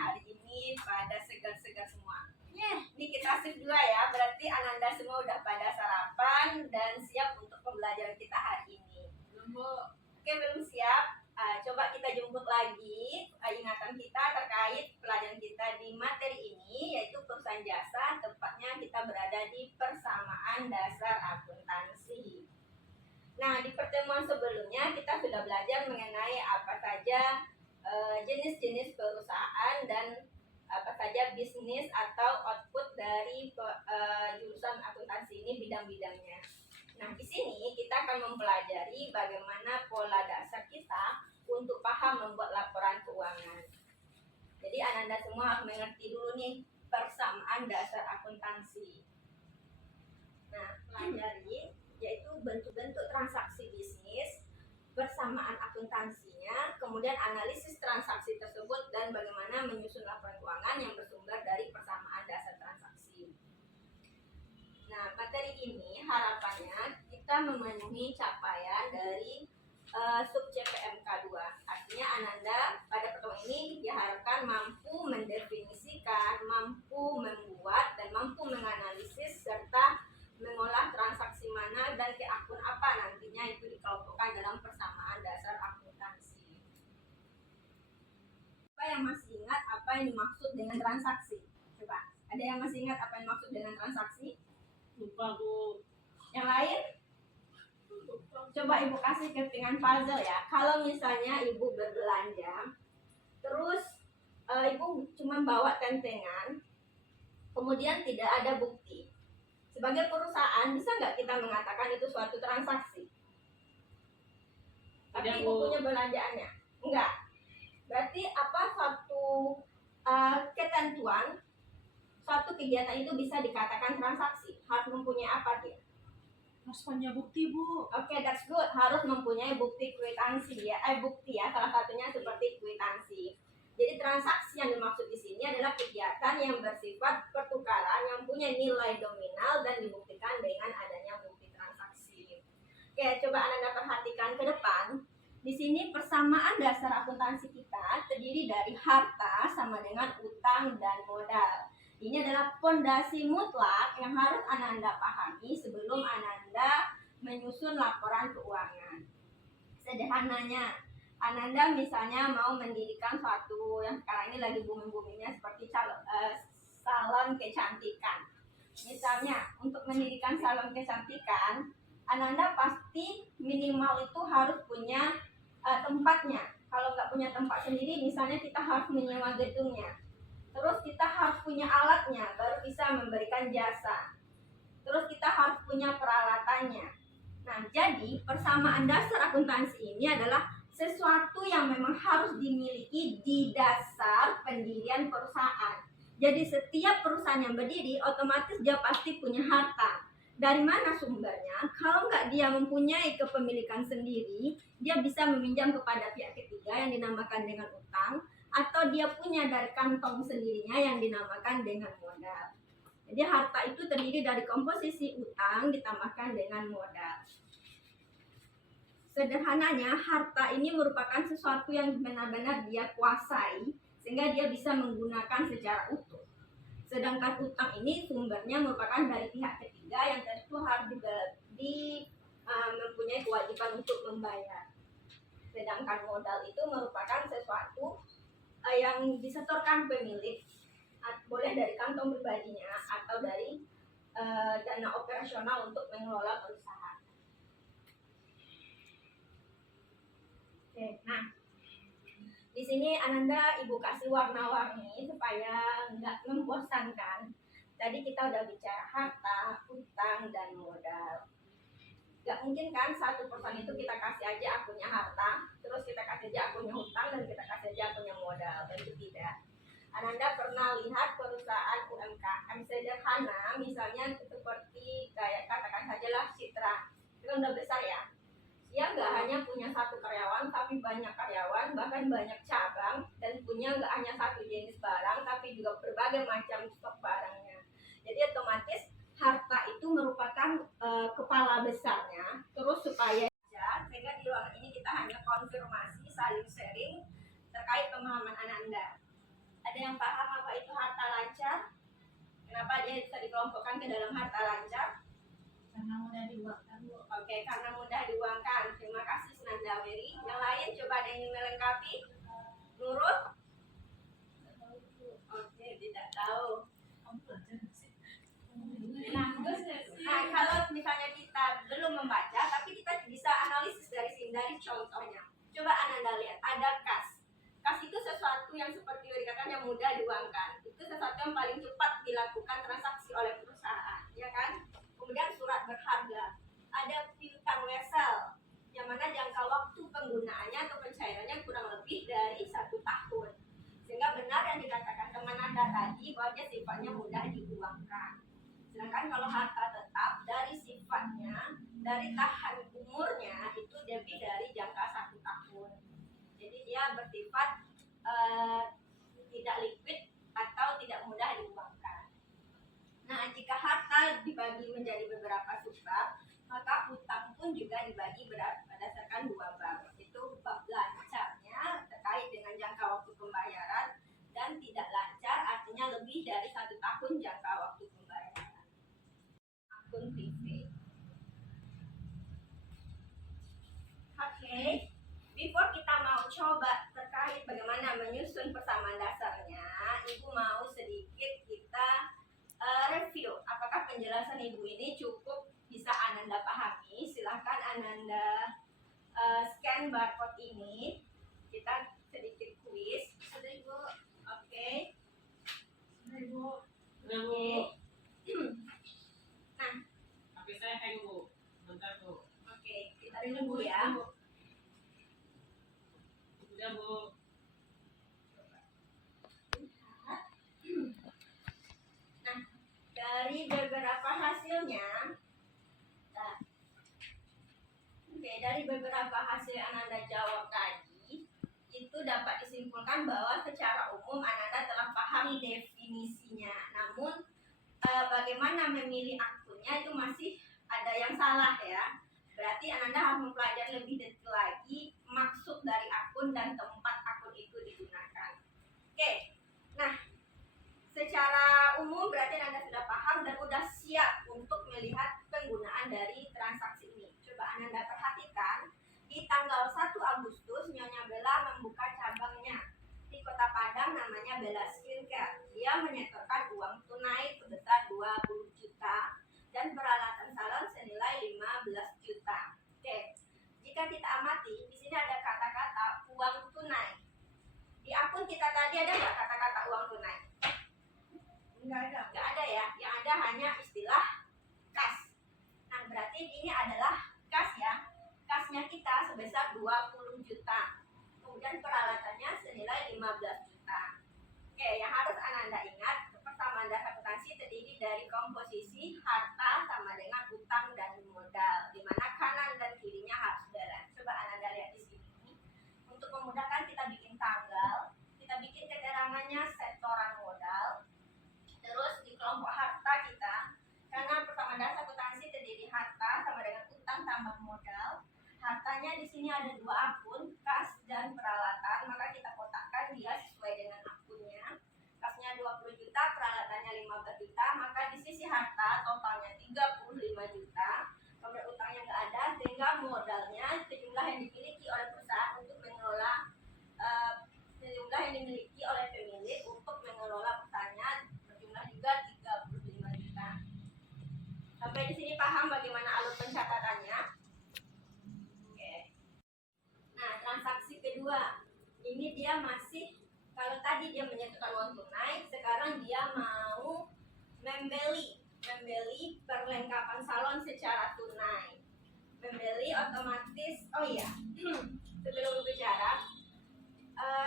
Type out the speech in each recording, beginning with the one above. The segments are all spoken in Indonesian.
hari ini pada segar-segar semua. Ini kita shift 2 ya, berarti Ananda semua udah pada sarapan dan siap untuk pembelajaran kita hari ini. Belum, Bu? Oke, belum siap? Coba kita jemput lagi ingatan kita terkait pelajaran kita di materi ini, yaitu perusahaan jasa, tepatnya kita berada di persamaan dasar akuntansi. Nah, di pertemuan sebelumnya kita sudah belajar mengenai apa saja jenis-jenis perusahaan dan apa saja bisnis atau output dari jurusan akuntansi ini, bidang-bidangnya. Nah, di sini kita akan mempelajari bagaimana pola dasar kita untuk paham membuat laporan keuangan. Jadi Ananda semua harus mengerti dulu nih persamaan dasar akuntansi. Nah, pelajari yaitu bentuk-bentuk transaksi bisnis, persamaan akuntansinya, kemudian analisis transaksi tersebut dan bagaimana menyusun laporan keuangan yang bersumber dari persamaan dasar transaksi. Nah, materi ini harapannya kita memenuhi capaian dari sub CPMK 2. Artinya Ananda pada pertemuan ini diharapkan mampu mendefinisikan, mampu membuat dan mampu menganalisis serta mengolah transaksi mana dan ke akun apa nantinya itu dikelompokkan dalam persamaan dasar akuntansi. Apa yang masih ingat apa yang dimaksud dengan transaksi? Coba, ada yang masih ingat apa yang dimaksud dengan transaksi? Lupa, Bu. Yang lain? Coba Ibu kasih kepingan puzzle ya. Kalau misalnya Ibu berbelanja, terus Ibu cuma bawa tentengan, kemudian tidak ada bukti. Sebagai perusahaan, bisa nggak kita mengatakan itu suatu transaksi? Tapi Ibu punya belanjaannya? Enggak. Berarti apa suatu ketentuan, suatu kegiatan itu bisa dikatakan transaksi? Harus mempunyai apa dia? Harus punya bukti, Bu. Oke, that's good. Harus mempunyai bukti kwitansi ya. Bukti ya, salah satunya seperti kwitansi. Jadi transaksi yang dimaksud di sini adalah kegiatan yang bersifat pertukaran yang punya nilai nominal dan dibuktikan dengan adanya bukti transaksi. Oke, coba Anda perhatikan ke depan. Di sini persamaan dasar akuntansi kita terdiri dari harta sama dengan utang dan modal. Ini adalah fondasi mutlak yang harus Ananda pahami sebelum Ananda menyusun laporan keuangan. Sederhananya, Ananda misalnya mau mendirikan suatu yang sekarang ini lagi booming-boomingnya seperti salon kecantikan. Misalnya, untuk mendirikan salon kecantikan, Ananda pasti minimal itu harus punya tempatnya. Kalau nggak punya tempat sendiri, misalnya kita harus menyewa gedungnya. Terus kita harus punya alatnya, baru bisa memberikan jasa. Terus kita harus punya peralatannya. Nah, jadi persamaan dasar akuntansi ini adalah sesuatu yang memang harus dimiliki di dasar pendirian perusahaan. Jadi setiap perusahaan yang berdiri, otomatis dia pasti punya harta. Dari mana sumbernya? Kalau nggak dia mempunyai kepemilikan sendiri, dia bisa meminjam kepada pihak ketiga yang dinamakan dengan utang, atau dia punya dari kantong sendirinya yang dinamakan dengan modal. Jadi harta itu terdiri dari komposisi utang ditambahkan dengan modal. Sederhananya, harta ini merupakan sesuatu yang benar-benar dia kuasai sehingga dia bisa menggunakan secara utuh. Sedangkan utang ini sumbernya merupakan dari pihak ketiga yang tentu harus mempunyai kewajiban untuk membayar. Sedangkan modal itu merupakan sesuatu yang disetorkan pemilik, boleh dari kantong pribadinya atau dari dana operasional untuk mengelola perusahaan. Oke, nah di sini Ananda Ibu kasih warna-warni supaya nggak membosankan. Tadi kita udah bicara harta, utang, dan modal. Gak mungkin kan satu perusahaan itu kita kasih aja akunnya harta, terus kita kasih aja akunnya hutang, dan kita kasih aja akunnya modal. Tentu tidak. Ananda pernah lihat perusahaan UMKM sederhana, misalnya seperti kayak katakan sajalah Citra, itu kan udah besar ya. Dia nggak hanya punya satu karyawan, tapi banyak karyawan, bahkan banyak cabang, dan punya nggak hanya satu jenis barang, tapi juga berbagai macam stok barangnya. Jadi otomatis harta itu merupakan kepala besarnya. Terus supaya sehingga di ruangan ini kita hanya konfirmasi, saling sharing terkait pemahaman Ananda. Ada yang yang paham apa itu harta lancar? Kenapa dia bisa dikelompokkan ke dalam harta lancar? Karena mudah diuangkan, Bu. Oke, karena mudah diuangkan. Terima kasih Sunanda Weri. Yang lain coba ada yang ingin melengkapi? Nurul? Oke, tidak tahu. Nah, kalau misalnya kita belum membaca, tapi kita bisa analisis dari contohnya. Coba Ananda lihat, ada kas. Kas itu sesuatu yang seperti yang dikatakan yang mudah diuangkan. Itu sesuatu yang paling cepat dilakukan transaksi oleh perusahaan, ya kan? Kemudian surat berharga. Ada piutang wesel, yang mana jangka waktu penggunaannya atau pencairannya kurang lebih dari 1 tahun. Sehingga benar yang dikatakan teman Anda tadi bahwa dia sifatnya mudah diuangkan. Sedangkan kalau harta tetap dari sifatnya, dari tahan umurnya itu lebih dari jangka 1 tahun. Jadi dia bersifat tidak liquid atau tidak mudah diuangkan. Nah, jika harta dibagi menjadi beberapa subbab, maka hutang pun juga dibagi berdasarkan 2 bab. Itu bab lancarnya terkait dengan jangka waktu pembayaran dan tidak lancar artinya lebih dari 1 tahun jangka waktu pembayaran. Akun privé. Oke, before kita mau coba terkait bagaimana menyusun persamaan dasarnya, Ibu mau sedikit kita review. Apakah penjelasan Ibu ini cukup bisa Ananda pahami? Silahkan Ananda scan barcode ini. Kita sedikit kuis. Sudah Ibu? Oke. Ibu. Oke. Nah, HP saya hang, Bu. Bentar, Bu. oke, kita tunggu ya. Udah, Bu. Nah, dari beberapa hasilnya, dari beberapa hasil yang Ananda jawab tadi, itu dapat disimpulkan bahwa secara umum Ananda telah paham definisinya. Namun, bagaimana memilih akunnya itu masih ada yang salah ya. Berarti Ananda harus mempelajari lebih detail lagi maksud dari akun dan tempat akun itu digunakan. Oke, nah secara umum berarti Anda sudah paham dan sudah siap untuk melihat penggunaan dari transaksi ini. Coba Anda perhatikan, di tanggal 1 Agustus Nyonya Bella membuka cabangnya di Kota Padang namanya Bella Skincare. Dia menyetorkan uang tunai sebesar 20 juta dan peralatan salon senilai 15 juta. Oke, jika kita amati, di sini ada kata-kata uang tunai. Di akun kita tadi ada nggak kata-kata uang tunai? Nggak ada ya. Yang ada hanya istilah kas. Nah, berarti ini adalah kas ya. Kasnya kita sebesar 20 juta. Kemudian peralatannya senilai 15 juta. Oke, yang harus Ananda ingat, persamaan dasar akuntansi terdiri dari komposisi harta sama dengan utang dan modal, di mana kanan dan kirinya harus balance. Coba Ananda lihat di sini. Untuk memudahkan kita bikin tanggal, kita bikin keterangannya setoran modal. Terus di kelompok harta kita, karena persamaan dasar akuntansi terdiri harta sama dengan utang tambah modal. Hartanya di sini ada 2 akun, kas dan peralatan, maka kita kotakkan dia sesuai dengan akunnya. Kasnya 20 juta, peralatannya 15 juta, maka di sisi harta totalnya 35 juta. Kemudian utangnya nggak ada, sehingga modalnya sejumlah yang dimiliki oleh perusahaan untuk mengelola sejumlah yang dimiliki oleh pemilik untuk mengelola perusahaannya berjumlah juga 35 juta. Sampai di sini paham bagaimana alur pencatatannya? Oke. Nah, transaksi kedua, ini dia masih, kalau tadi dia menyetorkan uang tunai, sekarang dia mau membeli perlengkapan salon secara tunai. Membeli otomatis, oh iya, sebelum berbicara,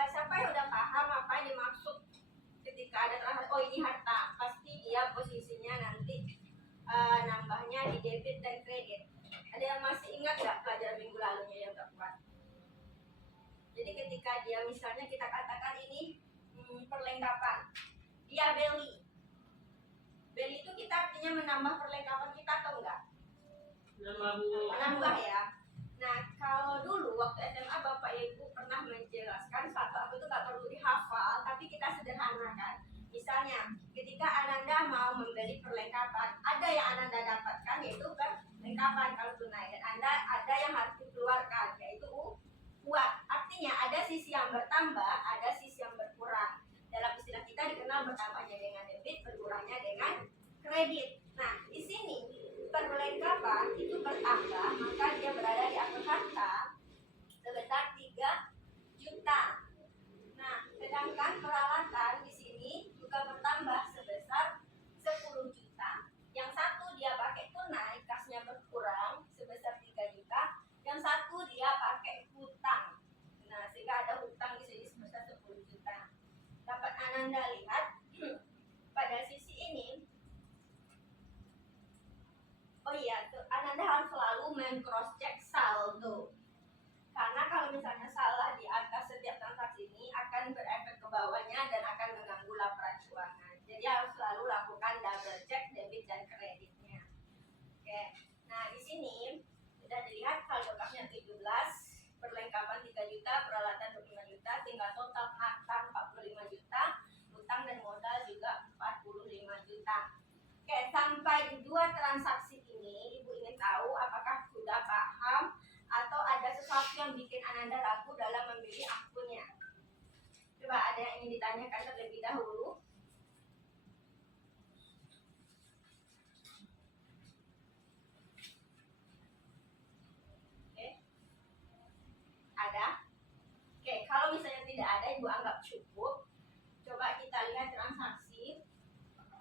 siapa yang udah paham apa yang dimaksud ketika ada transaksi? Oh, ini harta, pasti dia posisinya nanti nambahnya di debit dan kredit. Ada yang masih ingat nggak pelajaran minggu lalunya yang tak kuat? Jadi ketika dia misalnya kita katakan ini perlengkapan, dia beli itu kita artinya menambah perlengkapan kita atau enggak? Menambah ya. Nah, kalau dulu waktu SMA Bapak Ibu pernah menjelaskan satu aku itu nggak perlu dihafal, tapi kita sederhanakan. Misalnya, ketika Ananda mau membeli perlengkapan, ada yang Ananda dapatkan yaitu perlengkapan kalau tunai, dan ada yang harus dikeluarkan yaitu uang. Artinya ada sisi yang bertambah, ada sisi yang berkurang. Dalam istilah kita dikenal bertambahnya dengan debit, berkurangnya dengan kredit. Nah, di sini perlengkapan itu bertambah, maka dia berada di akun harta sebesar 3 juta. Nah, sedangkan peralatan di sini juga bertambah sebesar 10 juta. Yang satu dia pakai tunai, kasnya berkurang sebesar 3 juta. Yang satu dia pakai hutang. Nah, sehingga ada hutang di sini sebesar 10 juta. Dapat Ananda lihat pada sisi ini. Oh iya, Ananda harus selalu men-cross check saldo. Karena kalau misalnya salah di atas setiap transaksi ini akan berefek ke bawahnya dan akan mengganggu laporan keuangan. Jadi harus selalu lakukan double check debit dan kreditnya. Oke. Nah, di sini sudah dilihat saldo kasnya 17, perlengkapan 3 juta, peralatan 25 juta, tinggal total harta 45 juta, utang dan modal juga 45 juta. Oke, sampai di 2 transaksi ini Ibu ingin tahu apakah sudah paham atau ada sesuatu yang bikin Ananda ragu dalam memilih akunnya. Coba ada yang ingin ditanyakan terlebih dahulu. Oke. Ada? Oke, kalau misalnya tidak ada, Ibu anggap cukup. Coba kita lihat transaksi.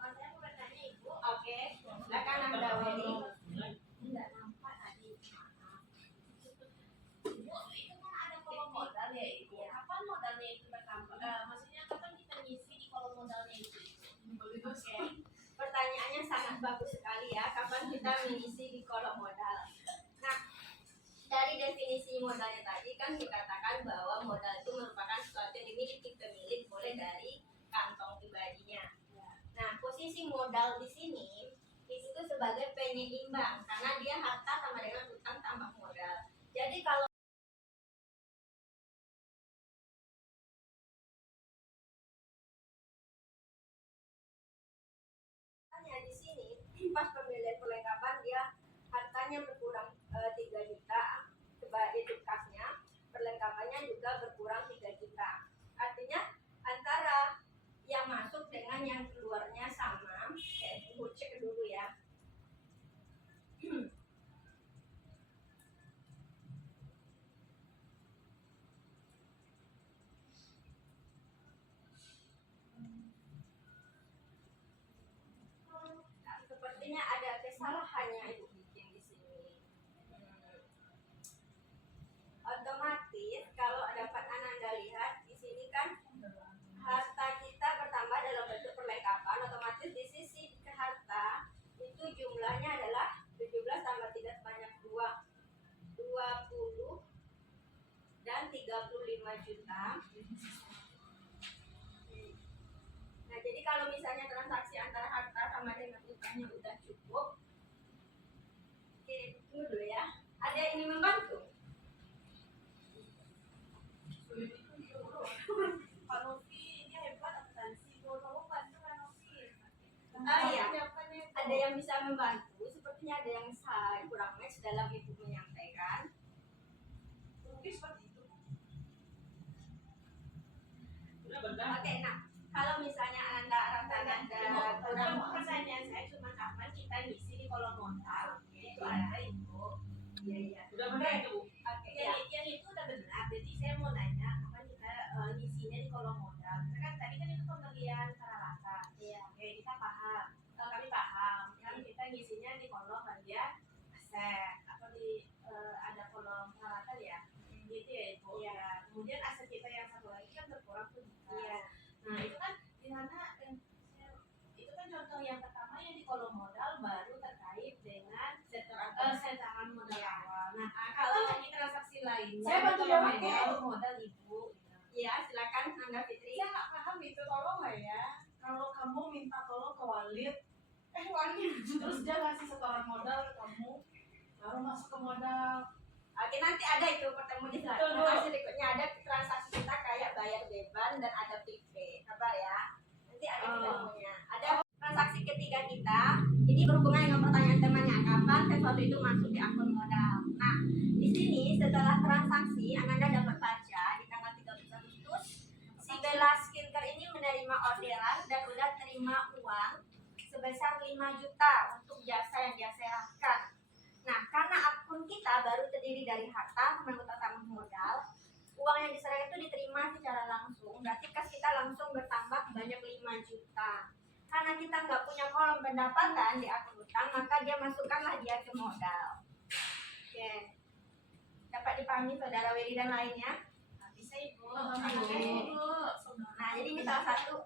Saya mau bertanya Ibu. Oke, silakan Anda Weli. Tidak nampak tadi. Bu, itu kan ada kolom modal ya Ibu. Kapan modalnya itu bertambah? Maksudnya kapan kita ngisi di kolom modalnya itu? Oke. Pertanyaannya sangat bagus sekali ya. Kapan kita mengisi di kolom modal? Nah, dari definisi modalnya tadi kan dikatakan bahwa modal itu merupakan sesuatu yang dimiliki pemilik boleh dari kantong pribadinya. Nah, posisi modal di sini itu sebagai penyeimbang karena dia harta sama dengan utang tambah modal. Jadi kalau di sini pas pemilihan perlengkapan dia hartanya berkurang 3 juta sebagai kasnya, perlengkapannya juga berkurang 3 juta. Artinya antara yang masuk dengan yang keluarnya sama. Oke, Ibu cek dulu ya. Nah, sepertinya ada kesalahannya Ibu bikin di sini. Otomatis kalau dapat Ananda lihat di sini kan harta kita bertambah dalam bentuk perlengkapan, otomatis di sisi ke harta itu jumlahnya adalah 17 tambah 3 sebanyak 20 dan 35 juta. Nah, jadi kalau misalnya transaksi antara harta sama dengan utangnya udah cukup. Oke, tunggu dulu ya. Ada yang ingin membantu? Pak Novi, dia hebat akuntansi. Tolong bantu Pak Novi. Iya. Ada yang bisa membantu? Sepertinya ada yang kurang match dalam Ibu menyampaikan. Mungkin seperti itu. Oke, nah kalau misalnya Anda rasa Anda kurang Pertanyaan saya cuma kapan kita ngisi di kolom modal? Itu ada Ibu. iya. Udah benar itu Bu? Oke, ya. Yang itu udah benar. Jadi saya mau nanya kapan kita ngisinya di kolom modal? Karena kan tadi kan itu pembelian peralatan. Iya. Oke, kita paham. Kami paham. Kan kita ngisinya di kolom bagian aset atau di ada kolom peralatan ya. Gitu ya Ibu. Iya. Ya. Kemudian aset kita yang satu lagi kan berkurang tuh. Iya. Nah itu kan di mana itu kan contoh yang pertama yang di kolom modal baru terkait dengan setoran modal awal. Nah kalau di transaksi lainnya Saya bantu kalau jawab, ya. modal Ibu. Iya, silakan Anda Fitri. Saya nggak paham itu, tolong nggak ya? Kalau kamu minta tolong ke Walid, terus dia ngasih setoran modal ke kamu, baru masuk ke modal. Oke, nanti ada itu pertemuan di Betul, Bu. transaksi berikutnya ada transaksi kita kayak bayar beban dan ada prepaid. Apa sabar ya. Nanti ada ilmunya. Ada transaksi ketiga kita. Ini berhubungan dengan pertanyaan temannya, kapan sesuatu itu masuk di akun modal. Nah, di sini setelah transaksi, Ananda dapat baca di tanggal 13 Agustus, si Bella Skincare ini menerima orderan dan udah terima uang sebesar 5 juta untuk jasa yang dia serahkan. Nah, karena akun kita baru terdiri dari harta sama utama modal, uang yang diserahkan itu diterima secara langsung, berarti kas kita langsung bertambah banyak 5 juta. Karena kita nggak punya kolom pendapatan di akun utang, maka dia masukkanlah dia ke modal. Oke, dapat dipahami saudara Weli dan lainnya? Bisa Ibu. Nah, jadi ini salah satu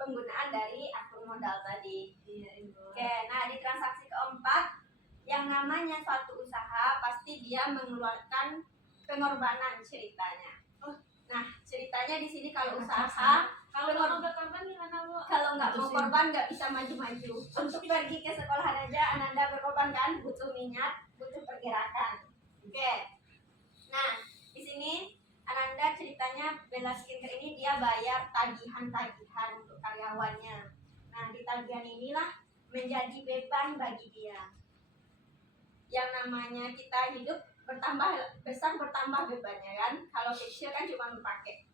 penggunaan dari akun modal tadi. Iya Ibu. Oke, nah di transaksi keempat, yang namanya suatu usaha pasti dia mengeluarkan pengorbanan ceritanya. Nah, ceritanya di sini kalau usaha, Kalau mau udah korban gimana Bu? kalau nggak mau korban nggak bisa maju-maju. Untuk pergi ke sekolahan aja Ananda berkorban kan, butuh minyak, butuh pergerakan. Oke. Nah, di sini Ananda ceritanya Bella Skincare ini dia bayar tagihan-tagihan untuk karyawannya. Nah, di tagihan inilah menjadi beban bagi dia. Yang namanya kita hidup bertambah besar bertambah bebannya kan. Kalau kecil kan cuma pakai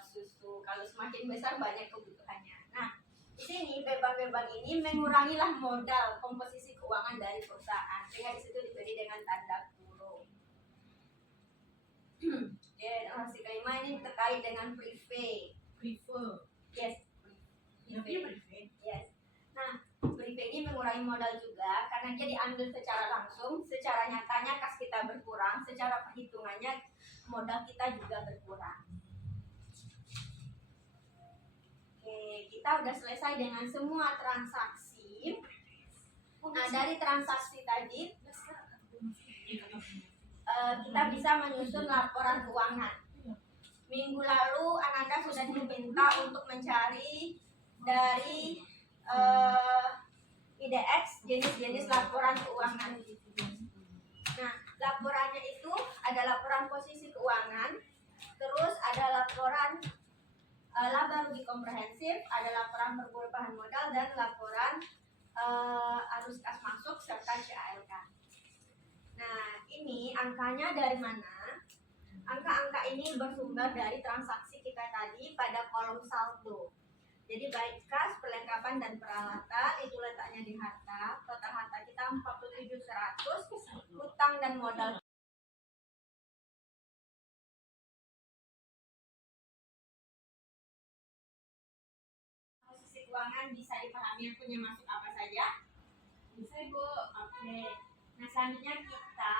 susu, kalau semakin besar banyak kebutuhannya. Nah, di sini beban-beban ini mengurangilah modal komposisi keuangan dari perusahaan, sehingga di situ diberi dengan tanda kurung. Oke, transaksi kelima ini terkait dengan privé. Yes. Yes. Nah, privé ini mengurangi modal juga karena dia diambil secara langsung, secara nyatanya kas kita berkurang, secara perhitungannya modal kita juga berkurang. Oke, kita udah selesai dengan semua transaksi. Nah, dari transaksi tadi kita bisa menyusun laporan keuangan. Minggu lalu Ananda sudah diminta untuk mencari dari IDX jenis-jenis laporan keuangan. Nah, laporannya itu ada laporan posisi keuangan, terus ada laporan laba rugi komprehensif, ada laporan perubahan modal, dan laporan arus kas masuk serta CALK. Nah, ini angkanya dari mana? Angka-angka ini bersumber dari transaksi kita tadi pada kolom saldo. Jadi baik kas, perlengkapan, dan peralatan itu letaknya di harta. Total harta kita 47.100, utang dan modal posisi keuangan bisa dipahami yang punya masuk apa saja? Bisa Ibu. Oke. Nah, selanjutnya kita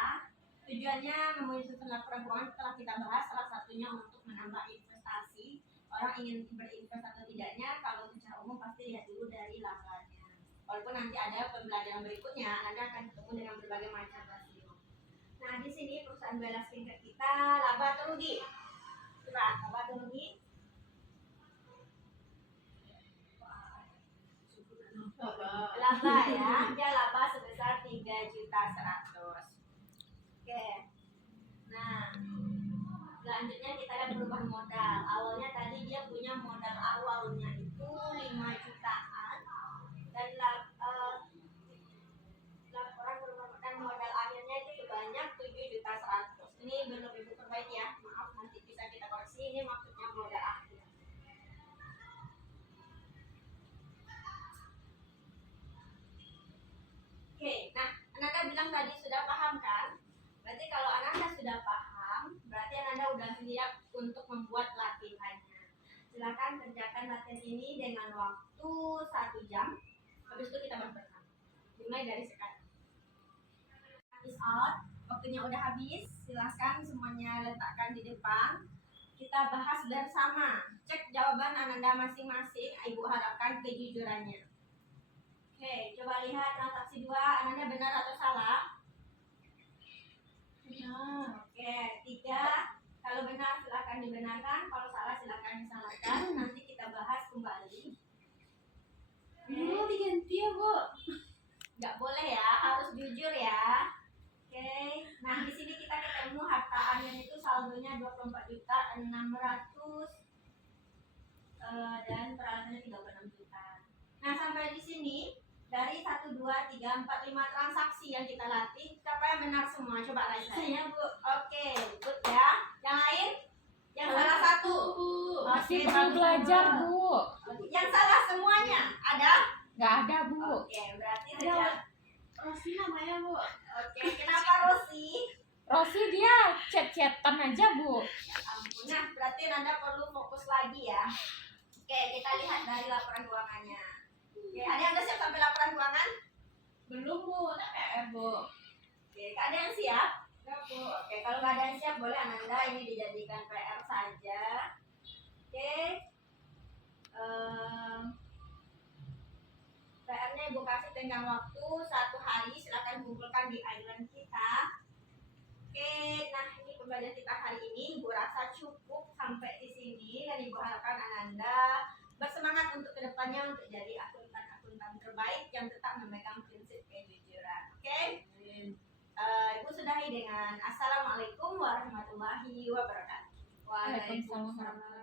tujuannya menyusun laporan keuangan telah kita bahas, salah satunya untuk menambah investasi. Orang ingin berinvest atau tidaknya, kalau secara umum pasti lihat dulu dari labanya. Walaupun nanti ada pembelajaran berikutnya, Anda akan ketemu dengan berbagai macam rasio. Nah, di sini perusahaan Bella Skincare kita laba atau rugi? Coba, laba atau rugi? Laba ya, dia laba sebesar 3.100.000. Oke. Nah, selanjutnya kita lihat perubahan modal. Awalnya tadi dia punya modal awalnya itu 5 jutaan dan laporan perubahan dan modal akhirnya itu sebanyak 7.100.000. Ini belum Ibu perbaiki ya, maaf, nanti bisa kita koreksi. Ini maksudnya modal akhir. Oke, nah Ananda bilang tadi sudah paham kan? Berarti kalau Ananda sudah paham, berarti Ananda sudah siap untuk membuat latihannya. Silakan kerjakan latihan ini dengan waktu 1 jam. Habis itu kita bahas bersama. Dimulai dari sekarang. Is out, waktunya udah habis. Silakan semuanya letakkan di depan. Kita bahas bersama. Cek jawaban Ananda masing-masing. Ibu harapkan kejujurannya. Oke, coba lihat transaksi 2, Ananda benar atau salah? Benar. Oke, 3, kalau benar silakan dibenarkan, kalau salah silakan disalahkan. Nanti kita bahas kembali. Bu, diganti ya Bu. Nggak boleh ya, harus jujur ya. Oke, nah di sini kita ketemu harta akhirnya itu saldonya 24.600 dan peralatannya 36 juta. Nah, sampai di sini dari 1, 2, 3, 4, 5 transaksi yang kita latih, siapa yang benar semua? Coba raise saya, Bu. Oke, good ya. Yang lain? Yang salah satu. Masih Oke, belum belajar, Bu. Yang salah semuanya ada? Nggak ada, Bu. Oke, berarti Ada ada. Rosi namanya Bu. Oke, kenapa Rosi? Rosi dia chat-chatan aja, Bu. Ya ampun. Nah, berarti Nanda perlu fokus lagi ya. Oke, kita lihat dari laporan keuangannya. Oke, ada yang udah siap sampai laporan keuangan? Belum Bu, ada PR Bu. Oke, ada yang siap? Enggak Bu. Oke, kalau nggak ada yang siap boleh Ananda ini dijadikan PR saja. Oke. PR-nya Ibu kasih tenggang waktu 1 hari, silakan kumpulkan di island kita. Oke, nah ini pembelajaran kita hari ini. Ibu rasa cukup sampai di sini dan Ibu harapkan Ananda bersemangat untuk kedepannya untuk jadi akuntan terbaik yang tetap memegang prinsip kejujuran. Oke? Ibu sudahi dengan Assalamualaikum warahmatullahi wabarakatuh. Waalaikumsalam.